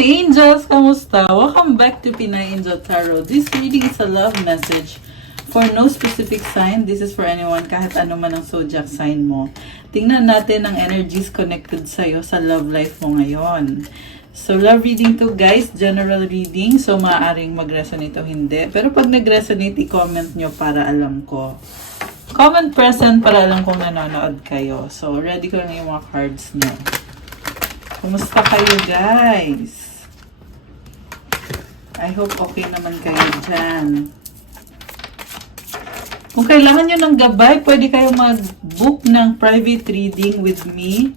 Angels! Kamusta? Welcome back to Pinay Angel Tarot. This reading is a love message for no specific sign. This is for anyone, kahit ano man ang zodiac sign mo. Tingnan natin ang energies connected sa'yo sa love life mo ngayon. So, love reading to guys, general reading. So, maaaring mag-resonate o hindi. Pero pag nag-resonate, i-comment nyo para alam ko. Comment present para alam kung nanonood kayo. So, ready ko lang yung mga cards nyo. Kumusta kayo guys? I hope okay naman kayo dyan. Kung kailangan nyo ng gabay, pwede kayo mag-book ng private reading with me.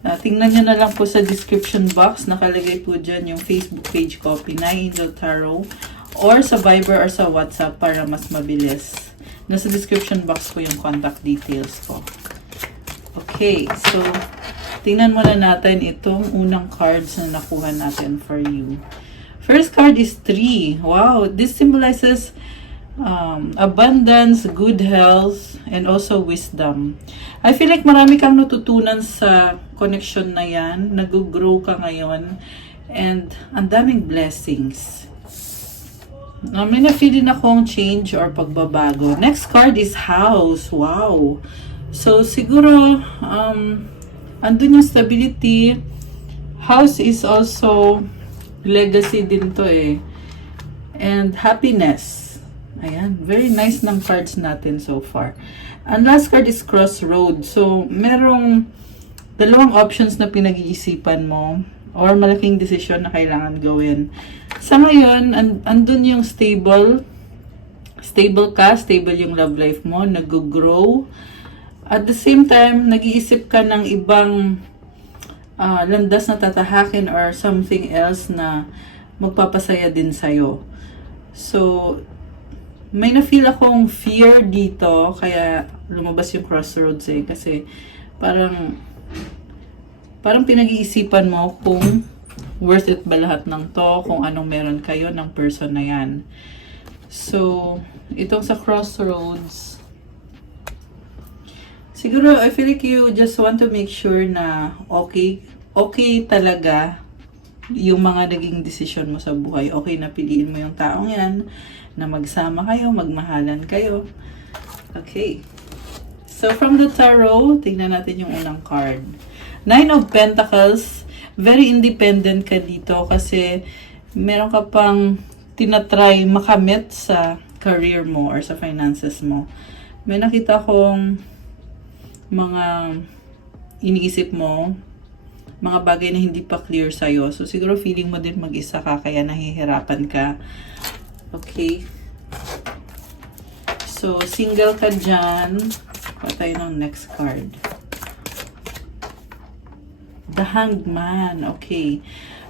Tingnan nyo na lang po sa description box. Nakalagay po dyan yung Facebook page ko, Pinay Angel Tarot. Or sa Viber or sa WhatsApp para mas mabilis. Nasa description box ko yung contact details ko. Okay, so tingnan muna natin itong unang cards na nakuha natin for you. First card is 3. Wow, this symbolizes abundance, good health, and also wisdom. I feel like marami kang natutunan sa connection na yan. Nag-grow ka ngayon. And ang daming blessings. May na-feel din akong change or pagbabago. Next card is house. Wow. So, siguro, andun yung stability. House is also legacy din to eh. And happiness. Ayan. Very nice ng cards natin so far. And last card is crossroad. So, merong dalawang options na pinag-iisipan mo or malaking desisyon na kailangan gawin. Sa ngayon, andun yung stable. Stable ka. Stable yung love life mo. Nag-grow. At the same time, nag-iisip ka ng ibang landas na tatahakin or something else na magpapasaya din sa'yo. So, may na-feel akong fear dito, kaya lumabas yung crossroads eh. Kasi parang pinag-iisipan mo kung worth it ba lahat ng to, kung anong meron kayo ng person na yan. So, itong sa crossroads, siguro, I feel like you just want to make sure na okay talaga yung mga naging desisyon mo sa buhay. Okay na piliin mo yung taong yan, na magsama kayo, magmahalan kayo. Okay. So, from the tarot, tingnan natin yung unang card. 9 of Pentacles. Very independent ka dito kasi meron ka pang tinatry makamit sa career mo or sa finances mo. May nakita kong mga iniisip mo, mga bagay na hindi pa clear sa'yo. So, siguro feeling mo din mag-isa ka, kaya nahihirapan ka. Okay. So, single ka dyan. Patay ng next card. The Hanged Man. Okay.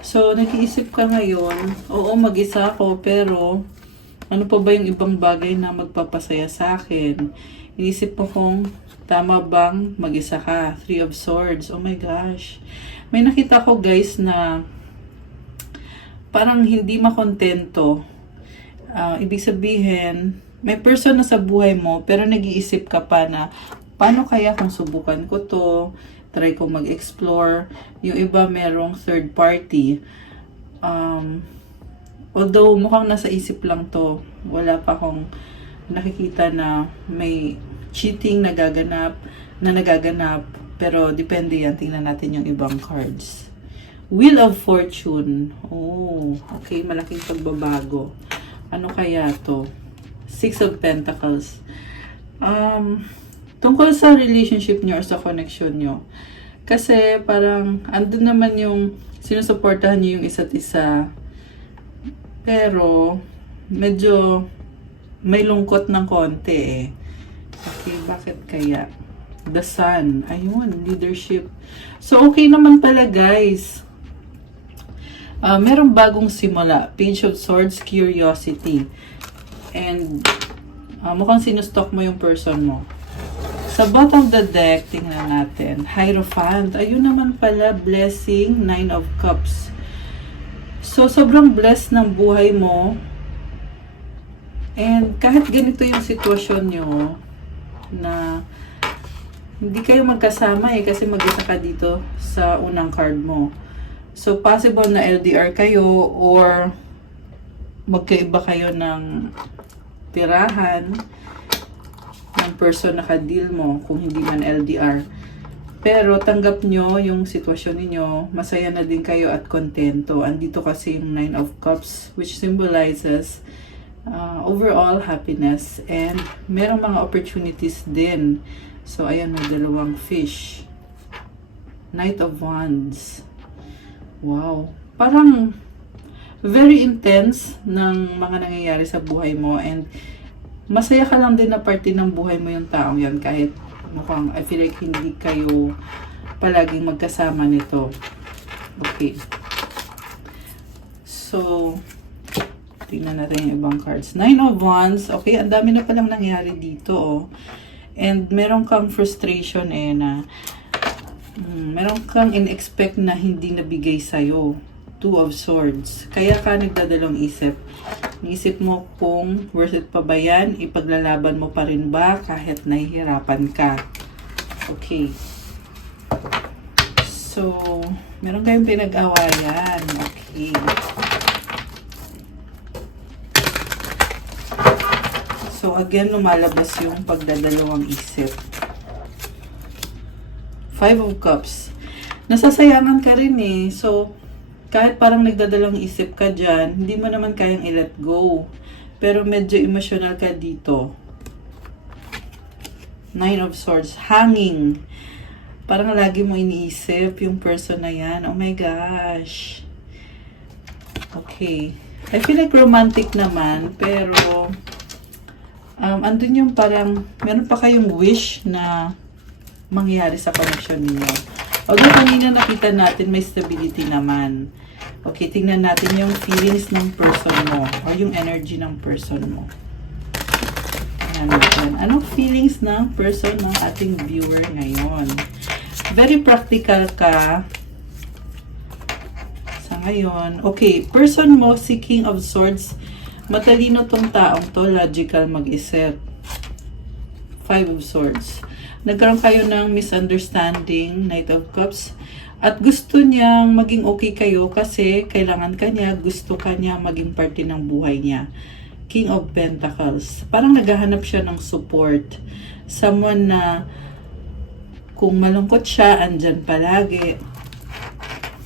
So, nag-iisip ka ngayon, oo, mag-isa ako, pero ano pa ba yung ibang bagay na magpapasaya sa akin? Inisip mo kung tama bang mag-isa ka? 3 of Swords. Oh my gosh. May nakita ko guys na parang hindi makontento. Ibig sabihin, may person na sa buhay mo, pero nag-iisip ka pa na, paano kaya kung subukan ko to? Try ko mag-explore. Yung iba merong third party. Although mukhang nasa isip lang to, wala pa akong nakikita na may cheating nagaganap, pero depende yan. Tingnan natin yung ibang cards. Wheel of Fortune. Oh, okay, malaking pagbabago. Ano kaya to? 6 of Pentacles. Tungkol sa relationship nyo or sa connection nyo. Kasi parang andun naman yung sinusuportahan nyo yung isa't isa. Pero medyo may lungkot ng konti eh. Okay, bakit kaya? The Sun. Ayun, leadership. So, okay naman pala guys. Merong bagong simula. Page of Swords, Curiosity. And mukhang sinustok mo yung person mo. Sa bottom of the deck, tingnan natin. Hierophant. Ayun naman pala, Blessing, 9 of Cups. So, sobrang blessed ng buhay mo. And kahit ganito yung sitwasyon nyo, na hindi kayo magkasama eh, kasi mag-isa ka dito sa unang card mo. So, possible na LDR kayo or magkaiba kayo ng tirahan ng person na ka-deal mo kung hindi man LDR. Pero tanggap nyo yung sitwasyon ninyo, masaya na din kayo at kontento. Andito kasi yung Nine of Cups which symbolizes overall happiness and merong mga opportunities din. So, ayan, may dalawang fish. Knight of Wands. Wow. Parang very intense ng mga nangyayari sa buhay mo and masaya ka lang din na parte ng buhay mo yung taong yan kahit mukhang I feel like hindi kayo palaging magkasama nito. Okay. So, tingnan natin yung ibang cards. Nine of Wands. Okay, ang dami na palang nangyari dito, oh. And meron kang frustration na meron kang in-expect na hindi nabigay sa'yo. Two of Swords. Kaya ka nagdadalong isip. Iisip mo kung worth it pa ba yan? Ipaglalaban mo pa rin ba kahit nahihirapan ka? Okay. So, meron kayong pinag-awayan. Okay. So, again, lumalabas yung pagdadalawang isip. Five of Cups. Nasasayangan ka rin eh. So, kahit parang nagdadalang isip ka dyan, hindi mo naman kayang i-let go. Pero medyo emotional ka dito. Nine of Swords. Hanging. Parang lagi mo iniisip yung person na yan. Oh my gosh. Okay. I feel like romantic naman, pero andun yung parang, meron pa kayong wish na mangyari sa connection ninyo. Although kanina nakita natin may stability naman. Okay, tingnan natin yung feelings ng person mo or yung energy ng person mo. Ayan natin. Anong feelings ng person ng ating viewer ngayon? Very practical ka sa ngayon. Okay, person mo si King of Swords. Matalino tong taong to, logical mag-isip. Five of Swords. Nagkaroon kayo ng misunderstanding, Knight of Cups, at gusto niyang maging okay kayo kasi kailangan kanya, gusto kanya maging parte ng buhay niya. King of Pentacles. Parang naghahanap siya ng support. Someone na kung malungkot siya, andyan palagi.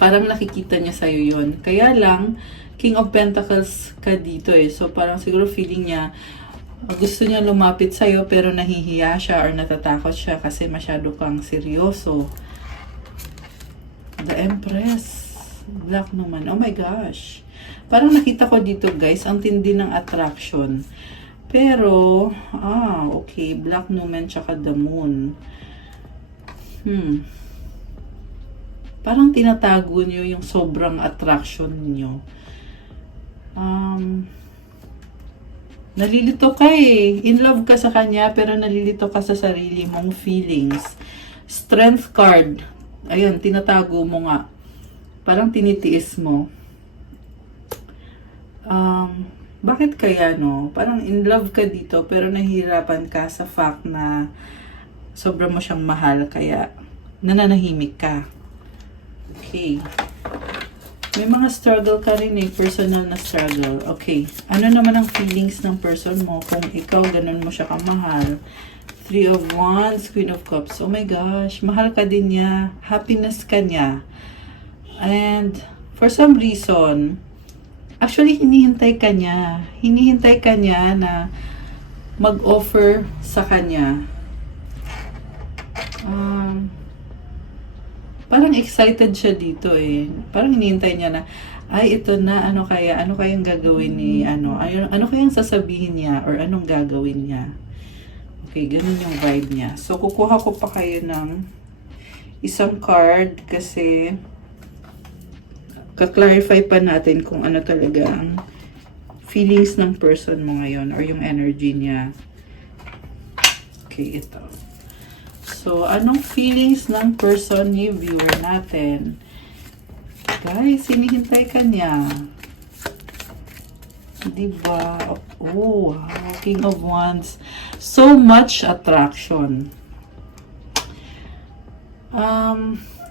Parang nakikita niya sa'yo yun. Kaya lang, King of Pentacles ka dito eh. So parang siguro feeling niya, gusto niya lumapit sa'yo pero nahihiya siya or natatakot siya kasi masyado kang seryoso. The Empress. Black naman. Oh my gosh. Parang nakita ko dito guys, ang tindi ng attraction. Pero, okay. Black Numen tsaka the Moon. Parang tinatago niyo yung sobrang attraction niyo. Nalilito ka eh. In love ka sa kanya, pero nalilito ka sa sarili mong feelings. Strength card. Ayun, tinatago mo nga. Parang tinitiis mo. Bakit kaya no? Parang in love ka dito, pero nahihirapan ka sa fact na sobrang mo siyang mahal, kaya nananahimik ka. Okay. May mga struggle ka rin eh, personal na struggle. Okay, ano naman ang feelings ng person mo kung ikaw ganun mo siya kamahal? Three of Wands, Queen of Cups. Oh my gosh, mahal ka din niya. Happiness ka niya. And for some reason, actually hinihintay ka niya. Hinihintay ka niya na mag-offer sa kanya. Parang excited siya dito eh. Parang hinihintay niya na, ay ito na, ano kayang gagawin ni, ano kayang sasabihin niya, or anong gagawin niya. Okay, ganun yung vibe niya. So, kukuha ko pa kayo ng isang card kasi ka-clarify pa natin kung ano talaga ang feelings ng person mo ngayon or yung energy niya. Okay, ito. So, anong feelings ng person ni viewer natin? Guys, hinihintay ka niya. Diba? Oh, wow. King of Wands. So much attraction.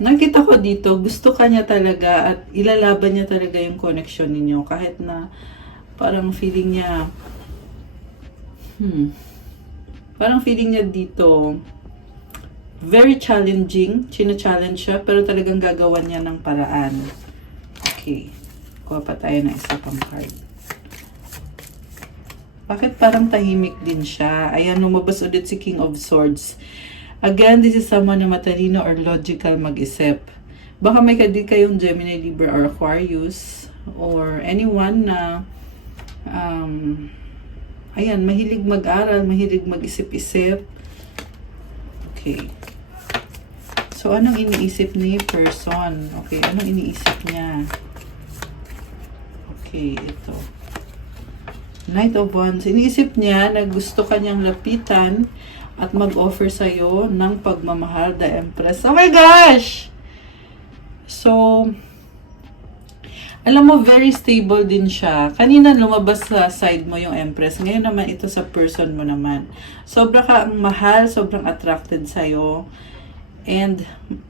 nakita ko dito, gusto ka niya talaga at ilalaban niya talaga yung connection ninyo. Kahit na parang feeling niya, parang feeling niya dito, very challenging. China-challenge siya, pero talagang gagawan niya ng paraan. Okay. Kuha pa tayo ng isa pang card. Bakit parang tahimik din siya? Ayan, lumabas ulit si King of Swords. Again, this is someone na matalino or logical mag-isip. Baka may kadil kayong Gemini, Libra, or Aquarius, or anyone na ayan, mahilig mag-aral, mahilig mag-isip-isip. Okay. So, anong iniisip ni person? Okay, anong iniisip niya? Okay, ito. Knight of Wands. Iniisip niya na gusto kanyang lapitan at mag-offer sa'yo ng pagmamahal, the Empress. Oh my gosh! So, alam mo, very stable din siya. Kanina lumabas sa side mo yung Empress. Ngayon naman ito sa person mo naman. Sobra kang mahal, sobrang attracted sa'yo. And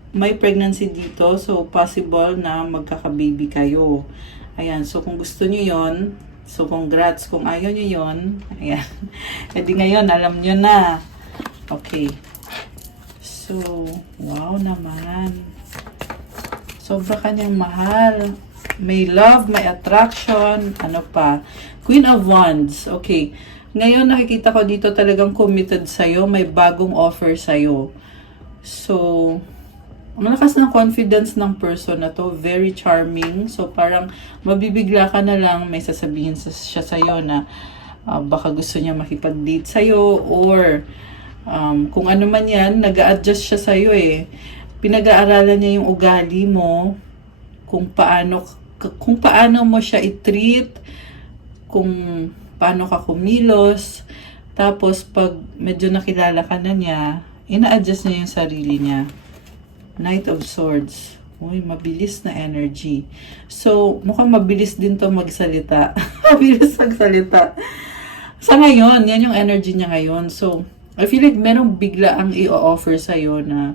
may pregnancy dito, so possible na magkaka-baby kayo. Ayan, so kung gusto nyo yon, so congrats. Kung ayaw nyo yon, ayan. E di ngayon, alam nyo na. Okay. So, wow naman. Sobra kanyang mahal. May love, may attraction, ano pa. Queen of Wands. Okay. Ngayon nakikita ko dito talagang committed sa'yo. May bagong offer sa'yo. So, malakas ng confidence ng person na to. Very charming. So, parang mabibigla ka na lang. May sasabihin siya sa'yo na baka gusto niya makipag-date sa'yo. Or, kung ano man yan, nag-a-adjust siya sa'yo eh. Pinag-aaralan niya yung ugali mo. Kung paano mo siya i-treat. Kung paano ka kumilos. Tapos, pag medyo nakilala ka na niya, ina-adjust niya yung sarili niya. Knight of Swords. Uy, mabilis na energy. So, mukhang mabilis din to magsalita. Mabilis magsalita. Sa ngayon, yan yung energy niya ngayon. So, I feel like merong bigla ang i-offer sa'yo na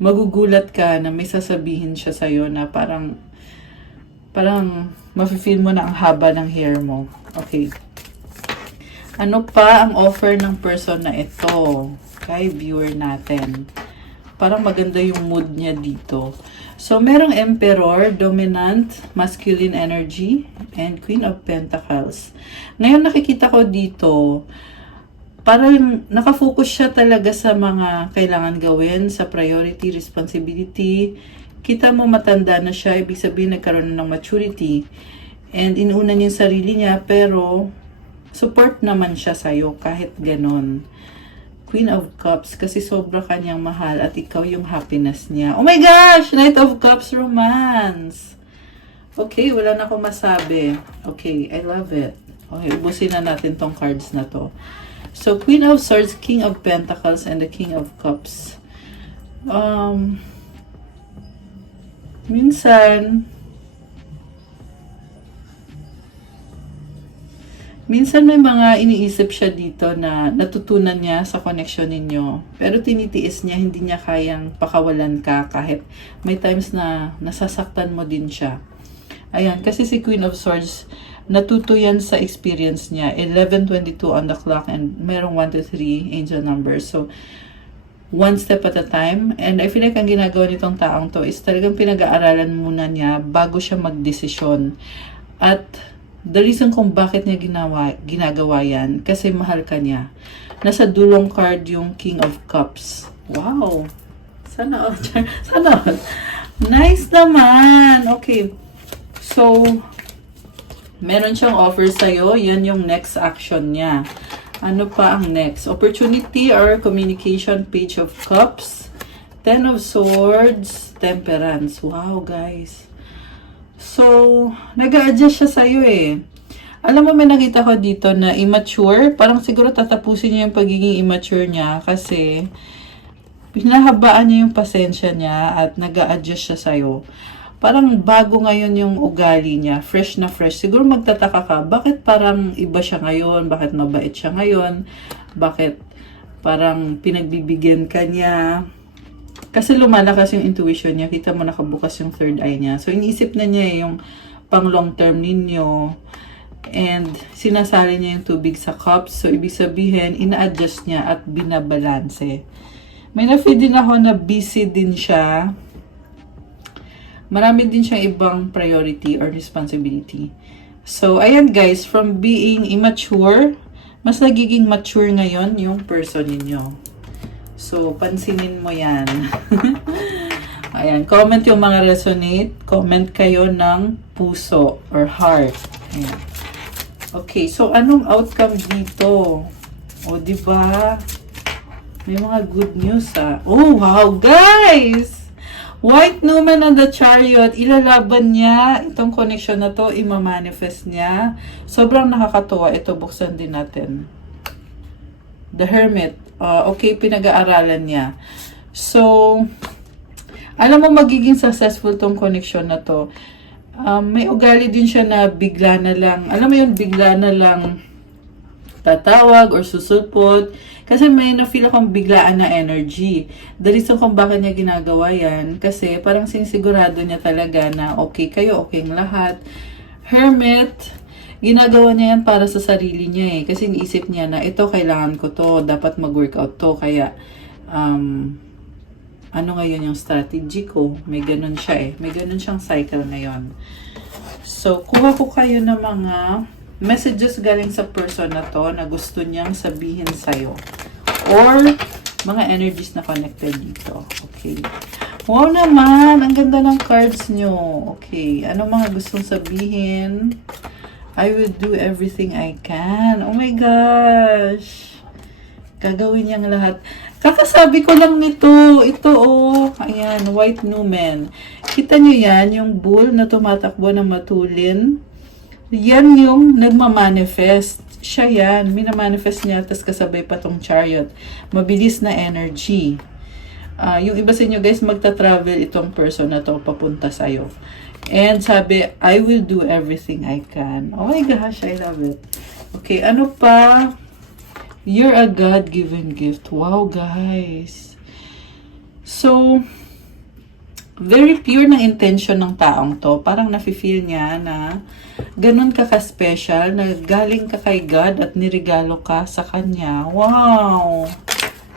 magugulat ka na may sasabihin siya sa'yo na parang mafe-feel mo na ang haba ng hair mo. Okay. Ano pa ang offer ng person na ito? Kay viewer natin. Parang maganda yung mood niya dito. So, merong Emperor, dominant, masculine energy, and Queen of Pentacles. Ngayon nakikita ko dito, parang nakafocus siya talaga sa mga kailangan gawin, sa priority, responsibility. Kita mo matanda na siya, ibig sabihin nagkaroon na ng maturity. And inuuna niya yung sarili niya, pero support naman siya sa'yo kahit ganon. Queen of Cups, kasi sobra kanyang mahal at ikaw yung happiness niya. Oh my gosh! Knight of Cups romance! Okay, wala na akong masabi. Okay, I love it. Okay, ubusin na natin tong cards na to. So, Queen of Swords, King of Pentacles, and the King of Cups. Minsan may mga iniisip siya dito na natutunan niya sa connection ninyo. Pero tinitiis niya, hindi niya kayang pakawalan ka kahit may times na nasasaktan mo din siya. Ayan, kasi si Queen of Swords, natuto yan sa experience niya. 11:22 on the clock and merong 1 to 3 angel numbers. So, one step at a time. And I feel like ang ginagawa nitong taong to is talagang pinag-aaralan muna niya bago siya magdesisyon. At the reason kung bakit niya ginagawa yan, kasi mahal ka niya. Nasa dulong card yung King of Cups. Wow! Sana all. Sana all. Nice naman! Okay. So, meron siyang offer sa'yo. Yan yung next action niya. Ano pa ang next? Opportunity or communication, Page of Cups, Ten of Swords, Temperance. Wow, guys. So, nag-a-adjust siya sa'yo eh. Alam mo, may nakita ko dito na immature. Parang siguro tatapusin niya yung pagiging immature niya kasi pinahabaan niya yung pasensya niya at nag-a-adjust siya sa'yo. Parang bago ngayon yung ugali niya. Fresh na fresh. Siguro magtataka ka, bakit parang iba siya ngayon? Bakit mabait siya ngayon? Bakit parang pinagbibigyan ka niya? Kasi lumalakas yung intuition niya. Kita mo nakabukas yung third eye niya. So, iniisip na niya yung pang long term ninyo. And sinasali niya yung tubig sa cups. So, ibig sabihin, ina-adjust niya at binabalanse. May na-feel din ako na busy din siya. Marami din siyang ibang priority or responsibility. So, ayan guys, from being immature, mas nagiging mature ngayon yung person ninyo. So, pansinin mo yan. Ayan, comment yung mga resonate. Comment kayo ng puso or heart. Ayan. Okay, so anong outcome dito? O, diba? May mga good news, ah. Oh, wow, guys! White Numan on the Chariot, ilalaban niya itong connection na to, imamanifest niya. Sobrang nakakatuwa. Ito, buksan din natin. The Hermit. Okay, pinag-aaralan niya. So, alam mo, magiging successful tong connection na to. May ugali din siya na bigla na lang, alam mo yun, bigla na lang tatawag or susulpot. Kasi may na-feel akong biglaan na energy. The reason kung bakit niya ginagawa yan, kasi parang sinisigurado niya talaga na okay kayo, okay ang lahat. Hermit, ginagawa niya yan para sa sarili niya eh. Kasi iniisip niya na ito, kailangan ko to, dapat mag-workout to. Kaya, ano ngayon yung strategy ko? May ganun siya eh. May ganun siyang cycle ngayon. So, kuha ko kayo ng mga messages galing sa person na to na gusto niyang sabihin sa'yo. Or, mga energies na connected dito. Okay. Wow naman! Ang ganda ng cards nyo. Okay. Ano mga gustong sabihin? I will do everything I can. Oh my gosh! Gagawin niyang lahat. Kakasabi ko lang nito. Ito oh. Ayan. White Numan. Kita niyo yan? Yung bull na tumatakbo ng matulin. Yan yung nagmamanifest. Siya yan. Minamanifest niya, tapos kasabay pa tong chariot. Mabilis na energy. Yung iba sa inyo guys, magta-travel itong person na to papunta sa'yo. And sabi, I will do everything I can. Oh my gosh, I love it. Okay, ano pa? You're a God-given gift. Wow, guys. So, very pure ng intention ng taong to. Parang nafe-feel niya na ganun ka ka-special, na galing ka kay God at nirigalo ka sa Kanya. Wow!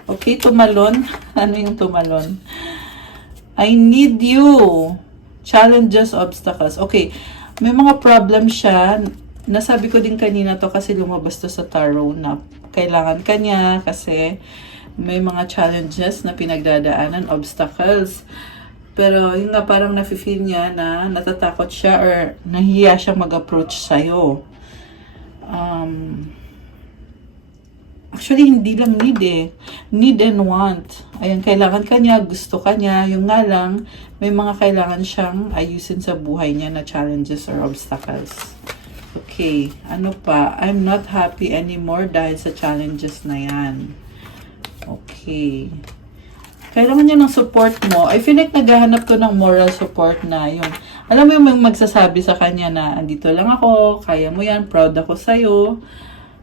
Okay, tumalon. Ano yung tumalon? I need you. Challenges, obstacles. Okay, may mga problem siya. Nasabi ko din kanina to kasi lumabas to sa tarot na kailangan kanya kasi may mga challenges na pinagdadaanan, obstacles. Pero yung nga parang nafe-feel niya na natatakot siya or nahihiya siya mag-approach sa'yo. Actually, hindi lang need eh. Need and want. Ayan, kailangan ka niya, gusto ka niya. Yung nga lang, may mga kailangan siyang ayusin sa buhay niya na challenges or obstacles. Okay, ano pa? I'm not happy anymore dahil sa challenges na yan. Okay. Kailangan niya ng support mo. I feel like naghahanap to ng moral support na yung, alam mo yung magsasabi sa kanya na, andito lang ako, kaya mo yan, proud ako sa'yo.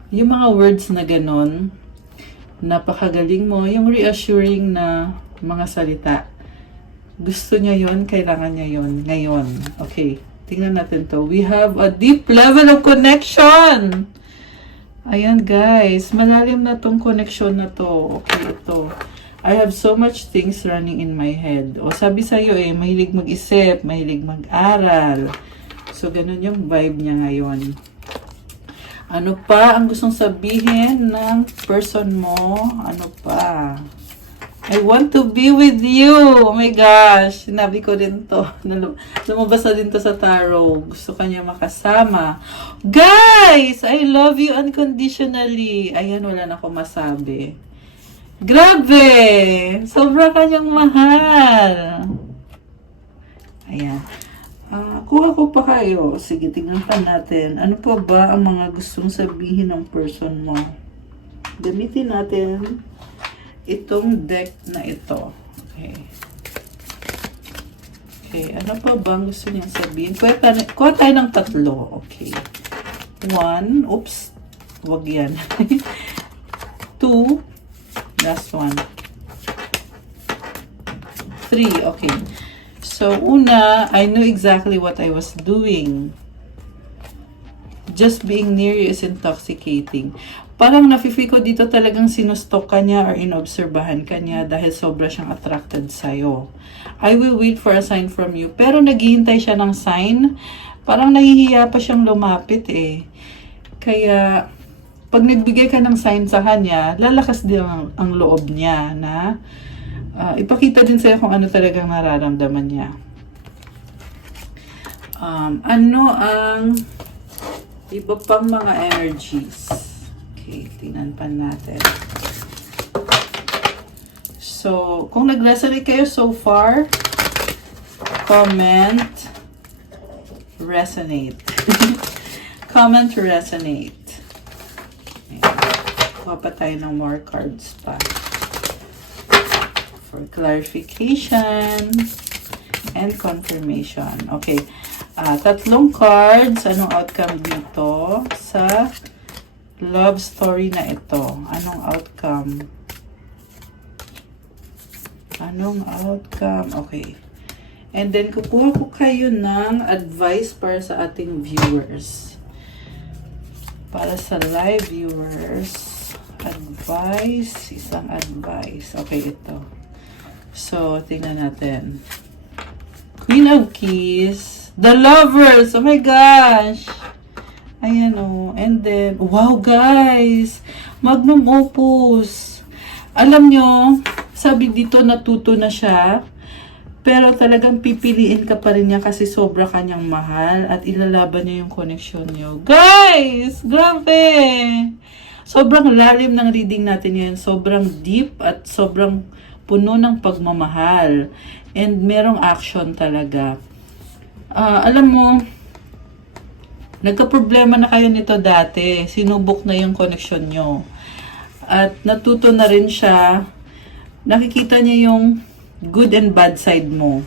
Yung mga words na ganun, napakagaling mo, yung reassuring na mga salita. Gusto niya yon, kailangan niya yon ngayon. Okay, tingnan natin to. We have a deep level of connection. Ayan guys, malalim na tong connection na to. Okay, ito. I have so much things running in my head. O sabi sa'yo eh, mahilig mag-isip, mahilig mag-aral. So, ganun yung vibe niya ngayon. Ano pa ang gustong sabihin ng person mo? Ano pa? I want to be with you. Oh my gosh. Sinabi ko din to. Lumabas na din to sa tarot. Gusto ka niya makasama. Guys! I love you unconditionally. Ayan, wala na akong masabi. Grabe! Sobra kanyang mahal. Ayan. Kuha ko pa kayo. Sige, tingnan pa natin. Ano pa ba ang mga gustong sabihin ng person mo? Gamitin natin itong deck na ito. Okay. Okay, ano pa ba ang gusto niyang sabihin? Kuha tayo ng 3. Okay. 1. Oops. Wag yan. 2. Last one. 3. Okay. So, una, I knew exactly what I was doing. Just being near you is intoxicating. Parang nafe-feel ko dito talagang sinustok ka niya or inobserbahan ka niya dahil sobra siyang attracted sa'yo. I will wait for a sign from you. Pero naghihintay siya ng sign. Parang nahihiya pa siyang lumapit eh. Kaya, pag nagbigay ka ng sign sa kanya, lalakas din ang loob niya na ipakita din sa'yo kung ano talagang nararamdaman niya. Ano ang iba pang mga energies? Okay, tingnan pa natin. So, kung nag-resonate kayo so far, comment, resonate. Comment, resonate. Kuha pa tayo ng more cards pa. For clarification and confirmation. Okay. 3 cards. Anong outcome dito sa love story na ito? Anong outcome? Anong outcome? Okay. And then, kukuha ko kayo ng advice para sa ating viewers. Para sa live viewers. Advice. Isang advice. Okay, ito. So, tingnan natin. Queen of Keys. The Lovers! Oh my gosh! Ayan o. And then, wow guys! Magnum Opus. Alam nyo, sabi dito natuto na siya. Pero talagang pipiliin ka pa rin niya kasi sobra kanyang mahal at ilalaban niya yung connection niyo. Guys! Grabe! Sobrang lalim ng reading natin yan. Sobrang deep at sobrang puno ng pagmamahal. And merong action talaga. Alam mo, nagka-problema na kayo nito dati. Sinubok na yung connection nyo. At natuto na rin siya. Nakikita niya yung good and bad side mo.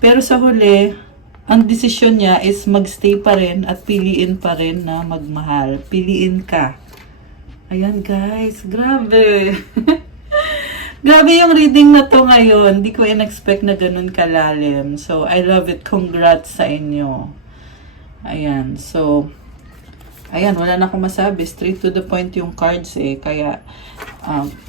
Pero sa huli, ang desisyon niya is magstay pa rin at piliin pa rin na magmahal. Piliin ka. Ayan guys, grabe. Grabe yung reading na to ngayon. Hindi ko in-expect na ganun kalalim. So, I love it. Congrats sa inyo. Ayan. So, ayan. Wala na akong masabi. Straight to the point yung cards eh. Kaya,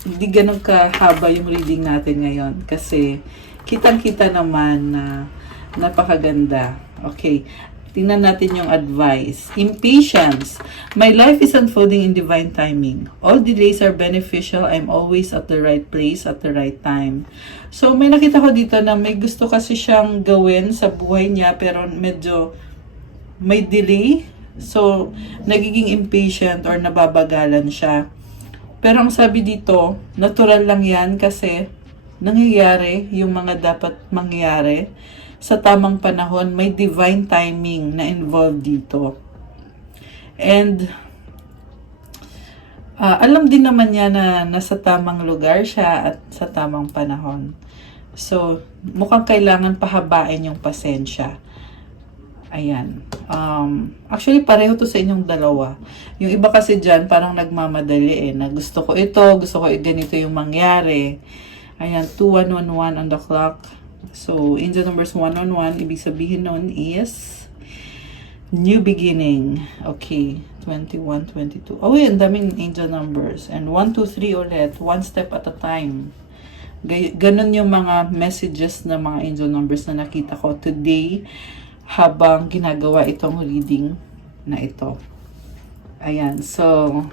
hindi ganun kahaba yung reading natin ngayon. Kasi, kitang-kita naman na napakaganda. Okay. Tingnan natin yung advice. Impatience. My life is unfolding in divine timing. All delays are beneficial. I'm always at the right place at the right time. So, may nakita ko dito na may gusto kasi siyang gawin sa buhay niya pero medyo may delay. So, nagiging impatient or nababagalan siya. Pero ang sabi dito, natural lang yan kasi nangyayari yung mga dapat mangyari. Sa tamang panahon, may divine timing na involved dito. And, alam din naman niya na nasa tamang lugar siya at sa tamang panahon. So, mukhang kailangan pahabain yung pasensya. Ayan. Actually, pareho to sa inyong dalawa. Yung iba kasi dyan, parang nagmamadali eh, na gusto ko ito, gusto ko ganito yung mangyari. Ayan, 2111 on the clock. So, angel numbers 111, ibig sabihin nun is new beginning. Okay, 21, 22. Oh, yun, daming angel numbers. And 1, 2, 3 ulit, one step at a time. Ganun yung mga messages na mga angel numbers na nakita ko today habang ginagawa itong reading na ito. Ayan, so...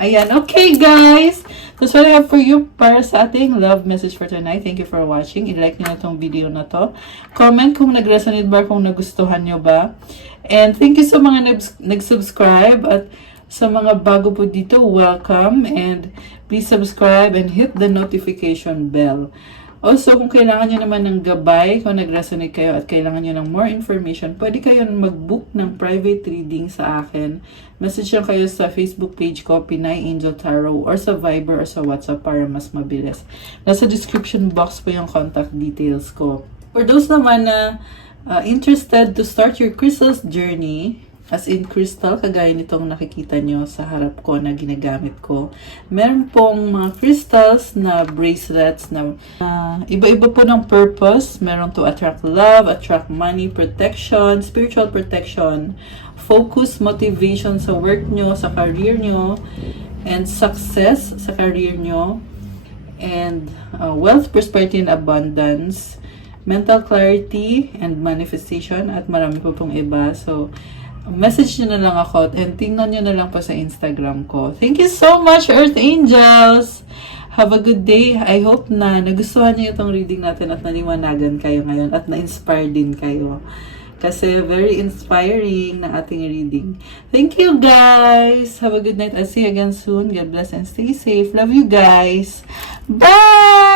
Ayan, okay guys! That's what I have for you para sa ating love message for tonight. Thank you for watching. I-like nyo na itong video na to. Comment kung nag-resonate ba, kung nagustuhan nyo ba. And thank you sa mga nag-subscribe at sa mga bago po dito, welcome. And please subscribe and hit the notification bell. Also, kung kailangan nyo naman ng gabay, kung nag-resonate kayo at kailangan nyo ng more information, pwede kayo mag-book ng private reading sa akin. Message lang kayo sa Facebook page ko, Pinay Angel Tarot, or sa Viber or sa WhatsApp para mas mabilis. Nasa description box po yung contact details ko. For those naman na interested to start your crystals journey, As in crystal, kagaya nitong nakikita nyo sa harap ko na ginagamit ko. Meron pong mga crystals na bracelets na iba-iba po ng purpose. Meron to attract love, attract money, protection, spiritual protection, focus, motivation sa work nyo, sa career nyo, and success sa career nyo, and wealth, prosperity, and abundance, mental clarity, and manifestation, at marami po pong iba. So, message nyo na lang ako and tingnan nyo na lang po sa Instagram ko. Thank you so much, Earth Angels! Have a good day. I hope na nagustuhan niyo itong reading natin at naliwanagan kayo ngayon at na-inspire din kayo. Kasi very inspiring na ating reading. Thank you, guys! Have a good night. I'll see you again soon. God bless and stay safe. Love you guys. Bye!